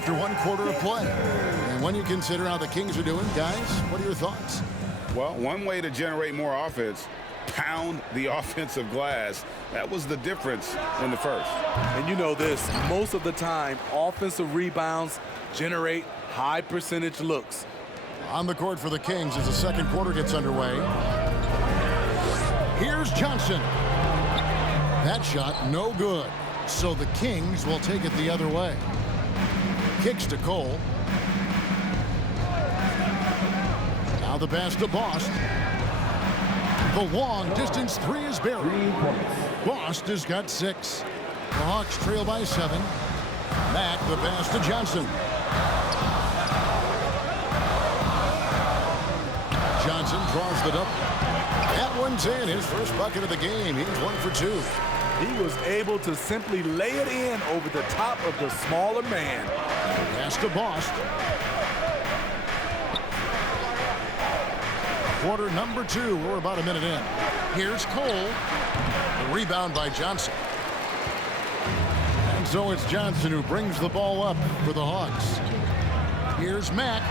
after one quarter of play. And when you consider how the Kings are doing, guys, what are your thoughts? Well, one way to generate more offense, pound the offensive glass. That was the difference in the first. And you know this, most of the time, offensive rebounds generate high percentage looks. On the court for the Kings as the second quarter gets underway. Here's Johnson. That shot no good. So the Kings will take it the other way. Kicks to Cole. Now the pass to Bost. The long distance three is buried. Bost has got 6. The Hawks trail by 7. Back the pass to Johnson. Johnson draws the double. That one's in. His first bucket of the game. He's 1 for 2. He was able to simply lay it in over the top of the smaller man. Pass to Bost. Quarter number 2. We're about a minute in. Here's Cole. The rebound by Johnson. And so it's Johnson who brings the ball up for the Hawks. Here's Mack.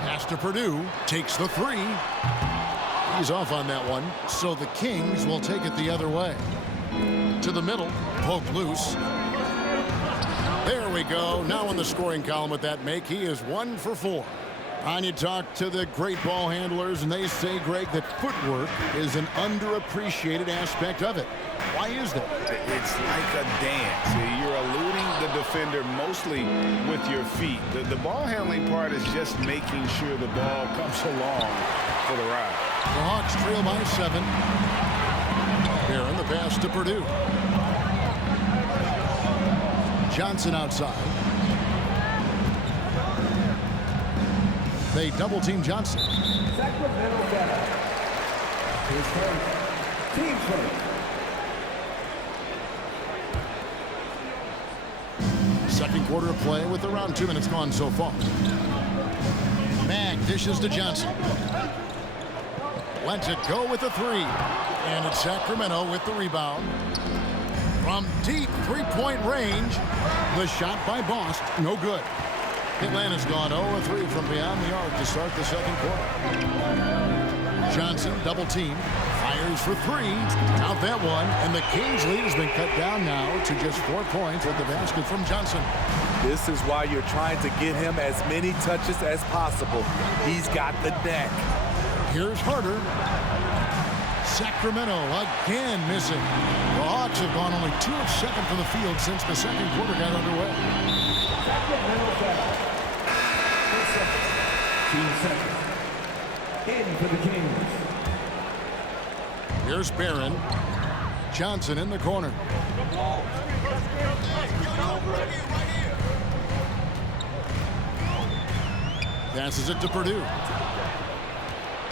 Pass to Purdue. Takes the 3. He's off on that one. So the Kings will take it the other way. To the middle. Poke loose. There we go. Now in the scoring column with that make, he is 1 for 4. And you talk to the great ball handlers, and they say, Greg, that footwork is an underappreciated aspect of it. Why is that? It's like a dance. You're eluding the defender mostly with your feet. The ball handling part is just making sure the ball comes along for the ride. The Hawks trail by 7. Barron, the pass to Purdue. Johnson outside. They double-team Johnson. Sacramento foul. His first team foul. Second quarter of play with around 2 minutes gone so far. Mag dishes to Johnson. Lets it go with the 3. And it's Sacramento with the rebound. From deep three-point range, the shot by Bost, no good. Atlanta's gone 0-3 from beyond the arc to start the second quarter. Johnson, double team, fires for 3. Out that one, and the Kings lead has been cut down now to just 4 points with the basket from Johnson. This is why you're trying to get him as many touches as possible. He's got the neck. Here's Harder. Sacramento again missing. The Hawks have gone only 2 of 7 from the field since the second quarter got underway. Sacramento foul. 2 seconds. In for the Kings. Here's Barron. Johnson in the corner. Passes it to Purdue.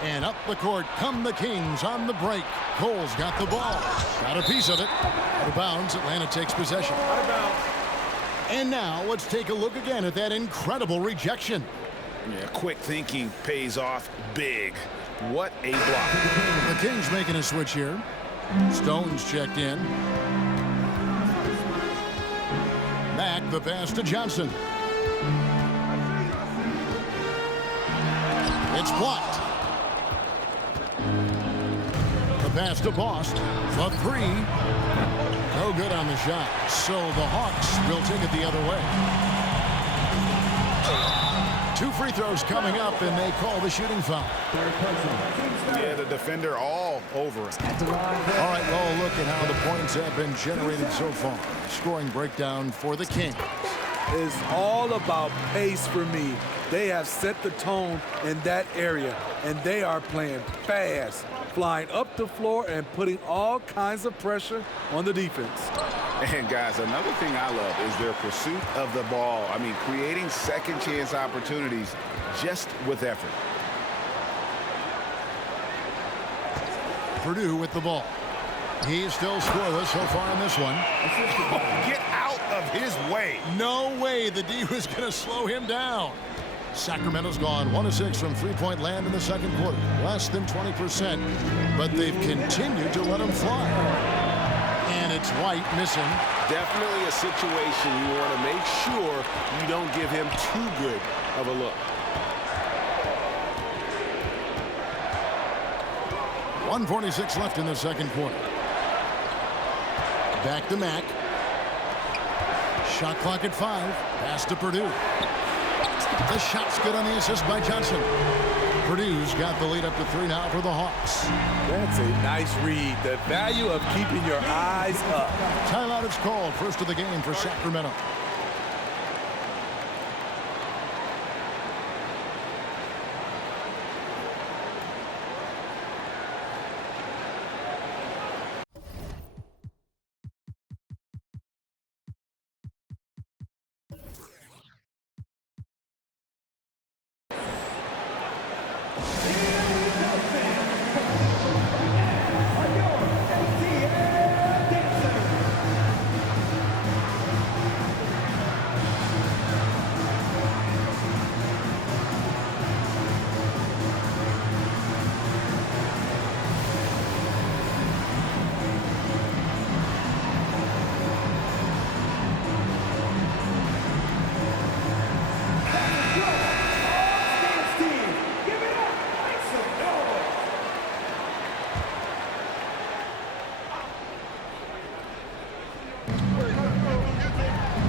And up the court come the Kings on the break. Cole's got the ball. Got a piece of it. Out of bounds. Atlanta takes possession. Out of bounds. And now let's take a look again at that incredible rejection. Yeah, quick thinking pays off big. What a block. The Kings making a switch here. Stone's checked in. Back the pass to Johnson. It's blocked. The pass to Bost. The 3. No good on the shot. So the Hawks will take it the other way. 2 free throws coming up, and they call the shooting foul. Yeah, the defender all over it. All right, well, look at how the points have been generated so far. Scoring breakdown for the Kings. It's all about pace for me. They have set the tone in that area, and they are playing fast, flying up the floor and putting all kinds of pressure on the defense. And guys, another thing I love is their pursuit of the ball. I mean, creating second chance opportunities just with effort. Purdue with the ball. He's still scoreless so far in this one. Get out of his way. No way the D was going to slow him down. Sacramento's gone 1 of 6 from three-point land in the second quarter. Less than 20%, but they've continued to let him fly. And it It's White missing. Definitely a situation you want to make sure you don't give him too good of a look. 1:46 left in the second quarter. Back to Mack. Shot clock at 5. Pass to Purdue. The shot's good on the assist by Johnson. Purdue's got the lead up to 3 now for the Hawks. That's a nice read. The value of keeping your eyes up. Timeout is called. First of the game for Sacramento.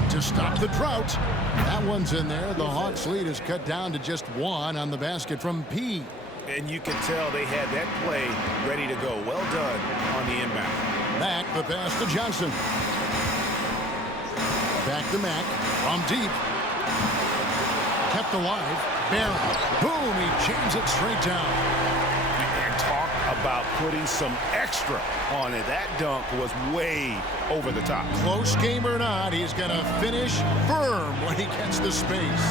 To stop the drought. That one's in there. The Hawks lead is cut down to just 1 on the basket from P. And you can tell they had that play ready to go. Well done on the inbound. Mack, the pass to Johnson. Back to Mack. From deep. Kept alive. Barron. Boom! He jams it straight down. And talk about putting some extra on it. That dunk was way over the top. Close game or not, he's going to finish firm when he gets the space.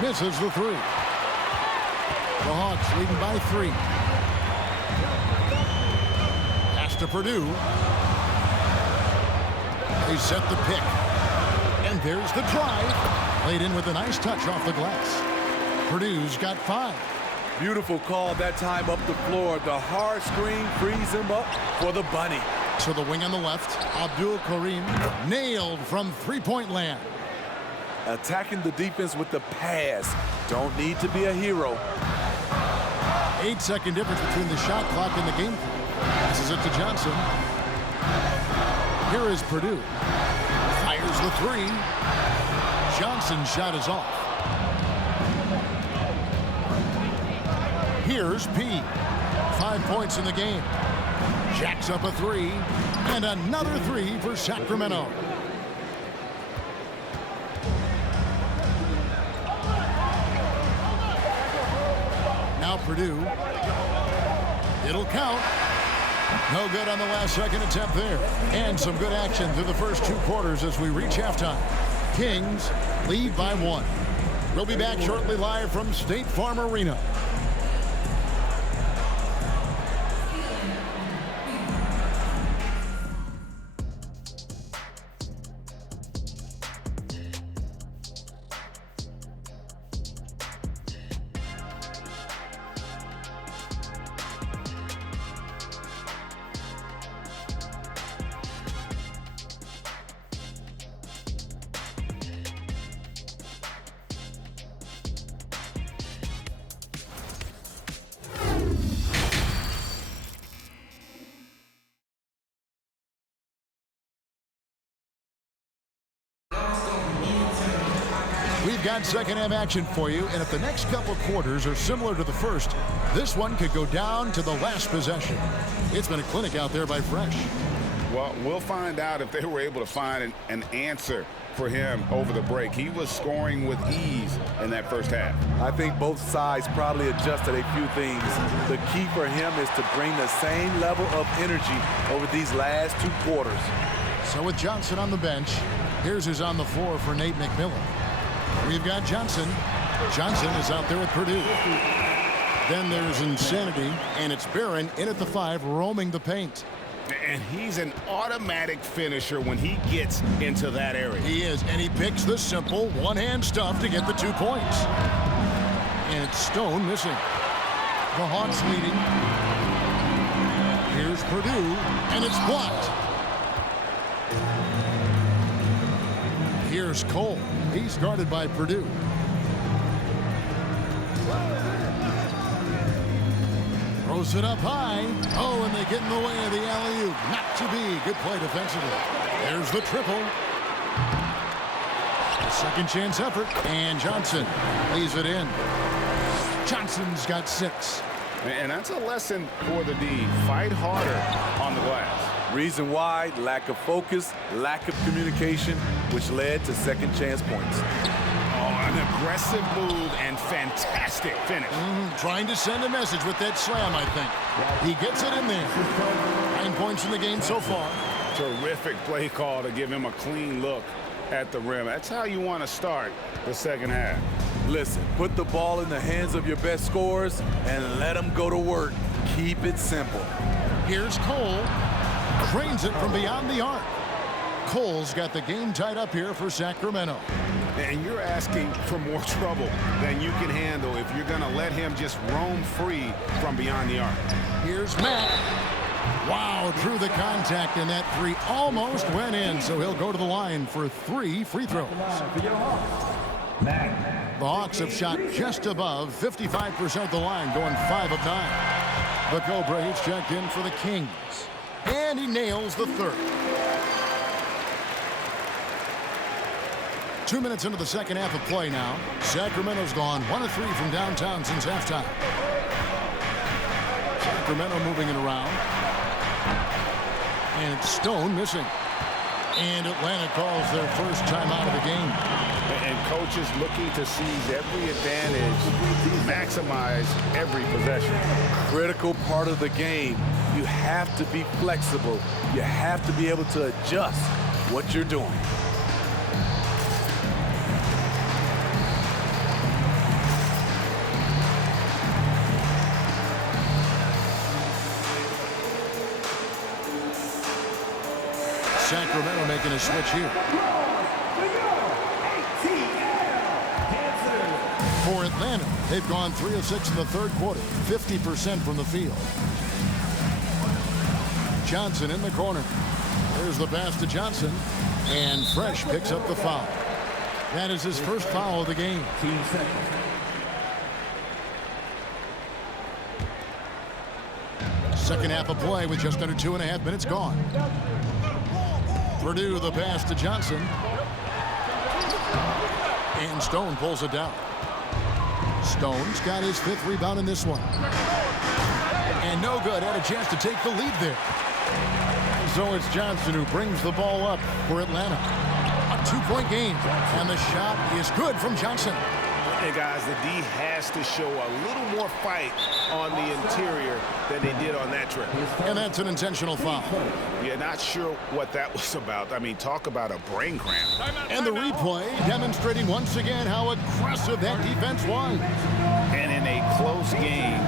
Misses the 3. The Hawks leading by 3. Pass to Purdue. They set the pick. And there's the drive. Played in with a nice touch off the glass. Purdue's got 5. Beautiful call that time up the floor. The hard screen frees him up for the bunny. To the wing on the left, Abdul Karim nailed from three-point land. Attacking the defense with the pass. Don't need to be a hero. 8-second difference between the shot clock and the game clock. Passes it to Johnson. Here is Purdue. Fires the 3. Johnson's shot is off. Here's P. 5 points in the game. Jacks up a 3. And another 3 for Sacramento. Now Purdue. It'll count. No good on the last second attempt there. And some good action through the first 2 quarters as we reach halftime. Kings lead by 1. We'll be back shortly live from State Farm Arena. We've got second half action for you, and if the next couple quarters are similar to the first, this one could go down to the last possession. It's been a clinic out there by Fresh. Well, we'll find out if they were able to find an answer for him over the break. He was scoring with ease in that first half. I think both sides probably adjusted a few things. The key for him is to bring the same level of energy over these last 2 quarters. So with Johnson on the bench, here's who's on the floor for Nate McMillan. We've got Johnson. Johnson is out there with Purdue. Then there's Insanity, and it's Barron in at the 5, roaming the paint. And he's an automatic finisher when he gets into that area. He is, and he picks the simple one-hand stuff to get the 2 points. And it's Stone missing. The Hawks leading. Here's Here's Purdue, and it's blocked. Here's Cole. He's guarded by Purdue. Throws it up high. Oh, and they get in the way of the alley-oop. Not to be. Good play defensively. There's the triple. A second chance effort. And Johnson lays it in. Johnson's got 6. And that's a lesson for the D. Fight harder on the glass. Reason why, lack of focus, lack of communication, which led to second chance points. Oh, an aggressive move and fantastic finish. Trying to send a message with that slam, I think. He gets it in there. 9 points in the game so far. Terrific play call to give him a clean look at the rim. That's how you want to start the second half. Listen, put the ball in the hands of your best scorers and let them go to work. Keep it simple. Here's Cole. Drains it from beyond the arc. Cole's got the game tied up here for Sacramento. And you're asking for more trouble than you can handle if you're going to let him just roam free from beyond the arc. Here's Matt. Wow, drew the contact, and that 3 almost went in, so he'll go to the line for 3 free throws. The Hawks have shot just above 55% of the line, going 5 of 9. The Cobra is checked in for the Kings, and he nails the 3rd. 2 minutes into the second half of play now. Sacramento's gone 1 of 3 from downtown since halftime. Sacramento moving it around. And it's Stone missing. And Atlanta calls their first timeout of the game. And coaches looking to seize every advantage, maximize every possession. Critical part of the game. You have to be flexible. You have to be able to adjust what you're doing. Sacramento making a switch here. For Atlanta, they've gone 3 of 6 in the 3rd quarter, 50% from the field. Johnson in the corner. There's the pass to Johnson, and Fresh picks up the foul. That is his first foul of the game. Second half of play with just under 2.5 minutes gone. Purdue the pass to Johnson. And Stone pulls it down. Stone's got his 5th rebound in this one. And no good. Had a chance to take the lead there. So it's Johnson who brings the ball up for Atlanta. A 2-point game. And the shot is good from Johnson. Hey, guys, the D has to show a little more fight on the interior than they did on that trip. And that's an intentional foul. Yeah, not sure what that was about. I mean, talk about a brain cramp. And the replay demonstrating once again how aggressive that defense was. And in a close game,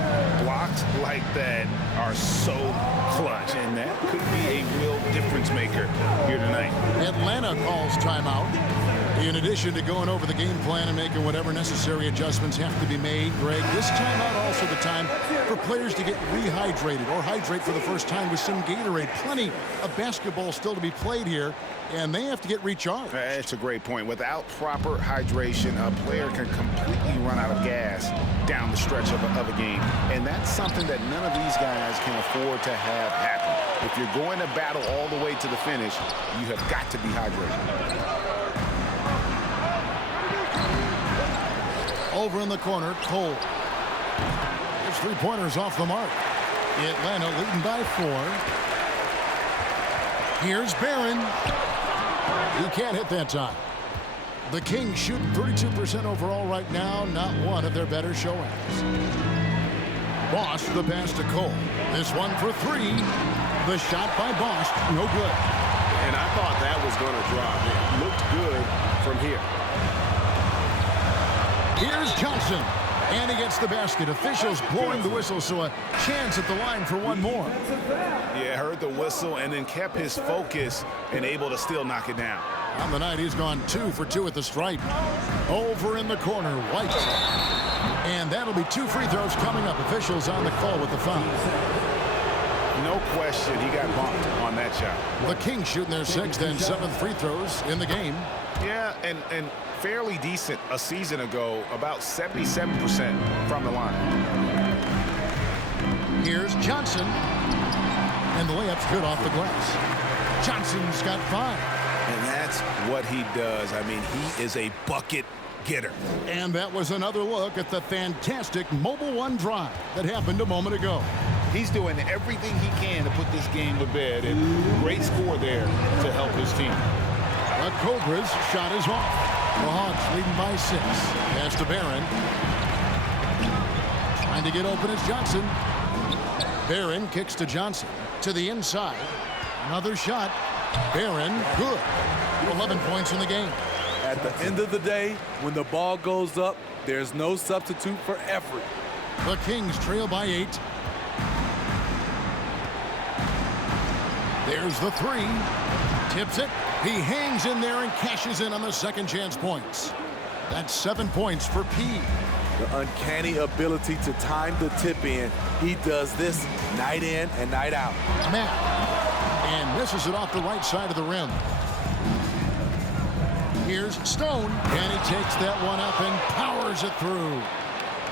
blocks like that are so clutch. And that could be a real difference maker here tonight. Atlanta calls timeout. In addition to going over the game plan and making whatever necessary adjustments have to be made, Greg, this timeout also the time for players to get rehydrated or hydrate for the first time with some Gatorade. Plenty of basketball still to be played here, and they have to get recharged. That's a great point. Without proper hydration, a player can completely run out of gas down the stretch of a game. And that's something that none of these guys can afford to have happen. If you're going to battle all the way to the finish, you have got to be hydrated. Over in the corner, Cole. His 3-pointers off the mark. Atlanta leading by 4. Here's Barron. He can't hit that time. The Kings shoot 32% overall right now, not one of their better showings. Bosch the pass to Cole. This one for 3. The shot by Bosch, no good. And I thought that was going to drop. It looked good from here. Here's Johnson, and he gets the basket. Officials blowing the whistle, so a chance at the line for one more. Yeah, heard the whistle and then kept his focus and able to still knock it down. On the night, he's gone 2 for 2 at the stripe. Over in the corner, White. And that'll be 2 free throws coming up. Officials on the call with the foul. no question he got bumped on that shot. The Kings shooting their 6th and 7th free throws in the game. Yeah, and fairly decent a season ago, about 77% from the line. Here's Johnson. And the layup's good off the glass. Johnson's got 5. And that's what he does. I mean, he is a bucket getter. And that was another look at the fantastic Mobile One drive that happened a moment ago. He's doing everything he can to put this game to bed, and great score there to help his team. The Cobras shot is off. The Hawks leading by 6. Pass to Barron. Trying to get open is Johnson. Barron kicks to Johnson. To the inside. Another shot. Barron, good. 11 points in the game. At the end of the day, when the ball goes up, there's no substitute for effort. The Kings trail by 8. There's the 3. Tips it. He hangs in there and cashes in on the second chance points. That's 7 points for P. The uncanny ability to time the tip in. He does this night in and night out. Matt. And misses it off the right side of the rim. Here's Stone. And he takes that one up and powers it through.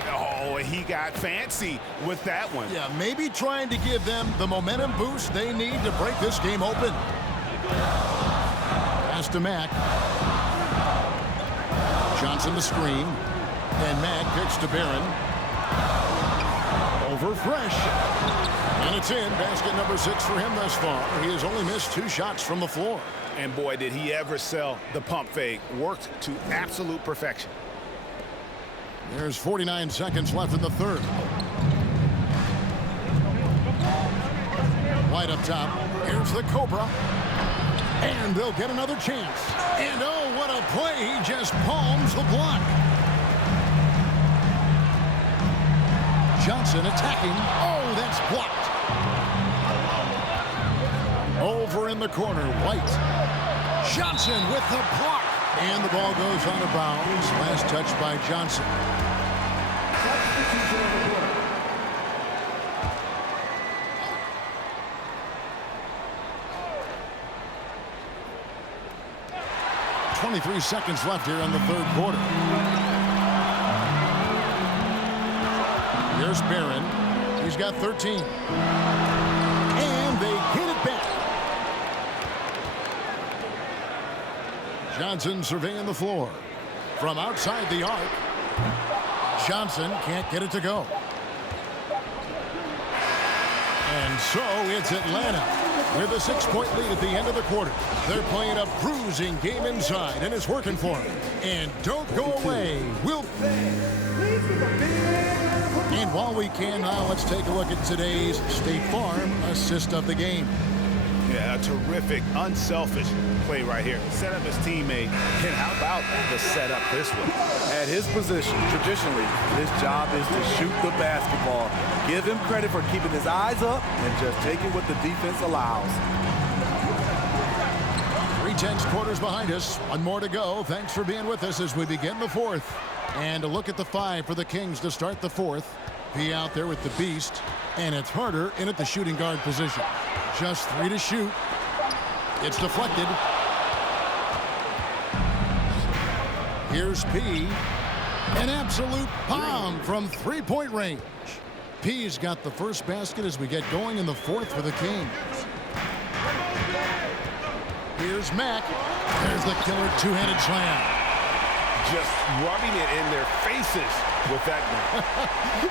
Oh, he got fancy with that one. Yeah, maybe trying to give them the momentum boost they need to break this game open. Pass to Mack. Johnson the screen. And Mack kicks to Barron. Over Fresh. And it's in. Basket number 6 for him thus far. He has only missed 2 shots from the floor. And boy, did he ever sell the pump fake. Worked to absolute perfection. There's 49 seconds left in the third. White up top. Here's the Cobra. And they'll get another chance. And oh, what a play. He just palms the block. Johnson attacking. Oh, that's blocked. Over in the corner, White. Johnson with the block. And the ball goes out of bounds. Last touch by Johnson. .23 seconds left here in the third quarter. Here's Barron. He's got 13. And they hit it back. Johnson surveying the floor. From outside the arc. Johnson can't get it to go. And so it's Atlanta with a 6-point lead at the end of the quarter. They're playing a bruising game inside, and it's working for them. And don't go away. And while we can now, let's take a look at today's State Farm assist of the game. Yeah, a terrific, unselfish play right here. Set up his teammate. And how about the setup this way? At his position, traditionally, his job is to shoot the basketball. Give him credit for keeping his eyes up and just taking what the defense allows. 3/10 quarters behind us. One more to go. Thanks for being with us as we begin the fourth. And a look at the 5 for the Kings to start the fourth. Be out there with the beast. And it's Harder in at the shooting guard position. Just 3 to shoot. It's deflected. Here's P. An absolute bomb from 3-point range. P's got the first basket as we get going in the fourth for the Kings. Here's Mack. There's the killer two-handed slam. Just rubbing it in their faces with that one.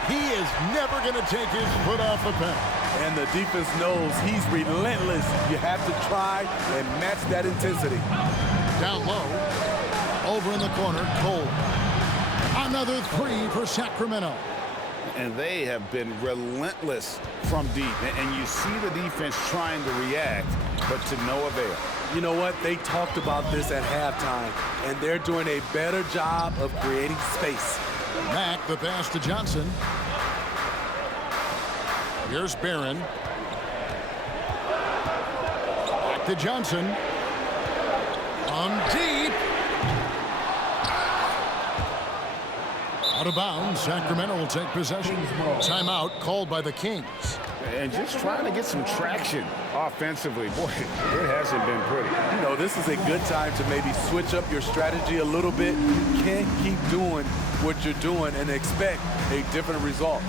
He is never going to take his foot off the pedal. And the defense knows he's relentless. You have to try and match that intensity. Down low. Over in the corner, Cole. Another 3 for Sacramento. And they have been relentless from deep. And you see the defense trying to react, but to no avail. You know what? They talked about this at halftime, and they're doing a better job of creating space. Mack, the pass to Johnson. Here's Barron. Back to Johnson. Deep. Out of bounds. Sacramento will take possession. Timeout called by the Kings. And just trying to get some traction offensively. Boy, it hasn't been pretty. You know, this is a good time to maybe switch up your strategy a little bit. You can't keep doing what you're doing and expect a different result.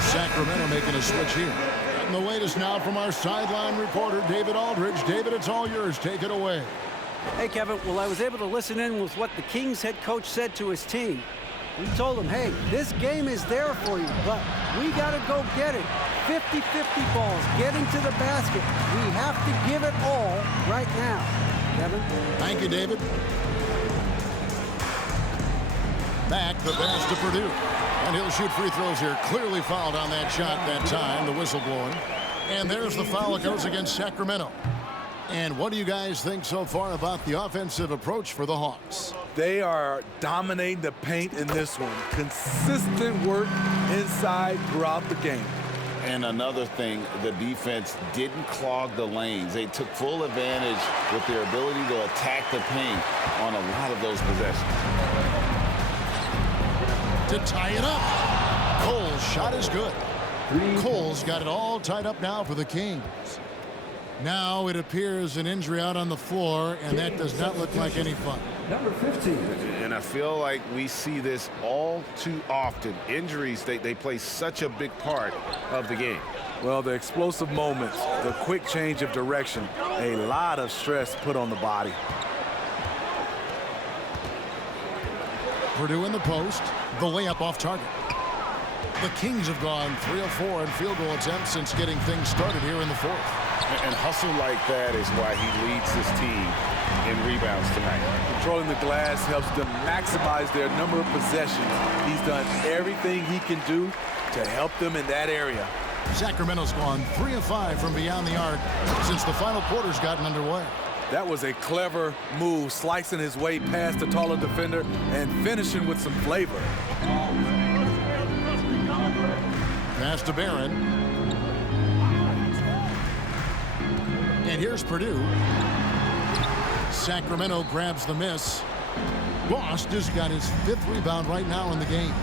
Sacramento making a switch here. And the latest now from our sideline reporter, David Aldridge. David, it's all yours. Take it away. Hey, Kevin. Well, I was able to listen in with what the Kings head coach said to his team. He told them, hey, this game is there for you, but we got to go get it. 50-50 balls, getting to the basket. We have to give it all right now. Kevin? Thank you, David. Back the pass to Purdue. And he'll shoot free throws here. Clearly fouled on that shot that time, the whistle blowing. And there's the foul that goes against Sacramento. And what do you guys think so far about the offensive approach for the Hawks? They are dominating the paint in this one. Consistent work inside throughout the game. And another thing, the defense didn't clog the lanes. They took full advantage with their ability to attack the paint on a lot of those possessions. To tie it up. Cole's shot is good. Cole's got it all tied up now for the Kings. Now it appears an injury out on the floor, and that does not look like any fun. Number 15. And I feel like we see this all too often. Injuries, they play such a big part of the game. Well, the explosive moments, the quick change of direction, a lot of stress put on the body. Purdue in the post. The layup off target. The Kings have gone 3 of 4 in field goal attempts since getting things started here in the fourth. And hustle like that is why he leads his team in rebounds tonight. Controlling the glass helps them maximize their number of possessions. He's done everything he can do to help them in that area. Sacramento's gone 3 of 5 from beyond the arc since the final quarter's gotten underway. That was a clever move, slicing his way past the taller defender and finishing with some flavor. Pass to Barron. And here's Purdue. Sacramento grabs the miss. Bost has got his 5th rebound right now in the game.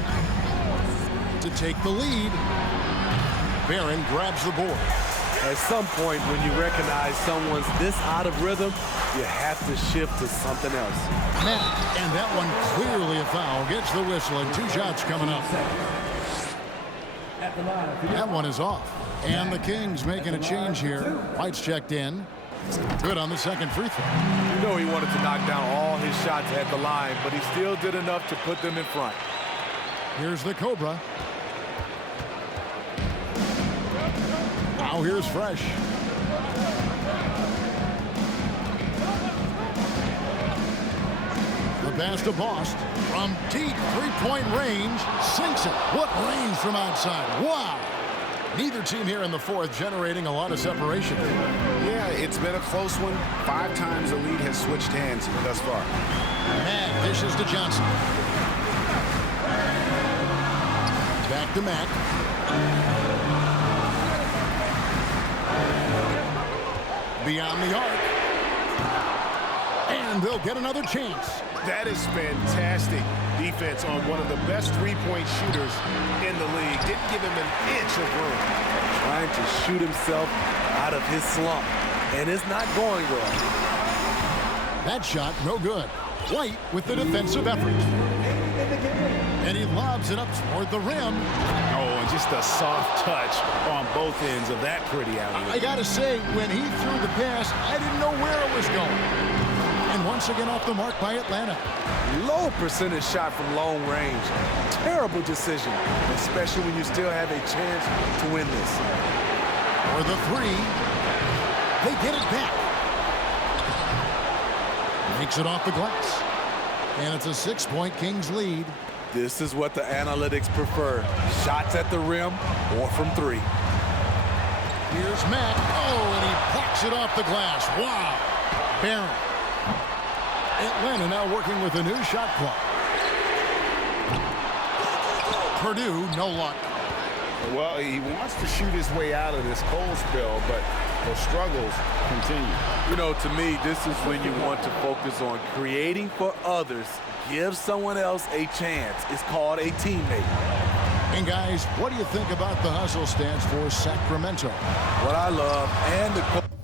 To take the lead, Barron grabs the board. At some point, when you recognize someone's this out of rhythm, you have to shift to something else. And that one clearly a foul. Gets the whistle, and 2 shots coming up. That one is off. And the Kings making a change here. White's checked in. Good on the second free throw. You know he wanted to knock down all his shots at the line, but he still did enough to put them in front. Here's the Cobra. Now here's Fresh. The pass to Bost. From deep three-point range. Sinks it. What range from outside. Wow. Neither team here in the fourth generating a lot of separation. Yeah, it's been a close one. 5 times the lead has switched hands thus far. Mack dishes to Johnson. Back to Mack. Beyond the arc. And they'll get another chance. That is fantastic defense on one of the best three-point shooters in the league. Didn't give him an inch of room. Trying to shoot himself out of his slump, and it's not going well. That shot, no good. White with the defensive effort. And he lobs it up toward the rim. Oh, and just a soft touch on both ends of that pretty alley. I gotta say, when he threw the pass, I didn't know where it was going. And once again off the mark by Atlanta. Low percentage shot from long range. Terrible decision, especially when you still have a chance to win this. For the 3. They get it back. Makes it off the glass. And it's a 6-point Kings lead. This is what the analytics prefer. Shots at the rim or from 3. Here's Mack. Oh, and he blocks it off the glass. Wow. Barron. Atlanta now working with a new shot clock. Purdue, no luck. Well, he wants to shoot his way out of this cold spell, but the struggles continue. You know, to me, this is when you want to focus on creating for others. Give someone else a chance. It's called a teammate. And guys, what do you think about the hustle stance for Sacramento? What I love, and the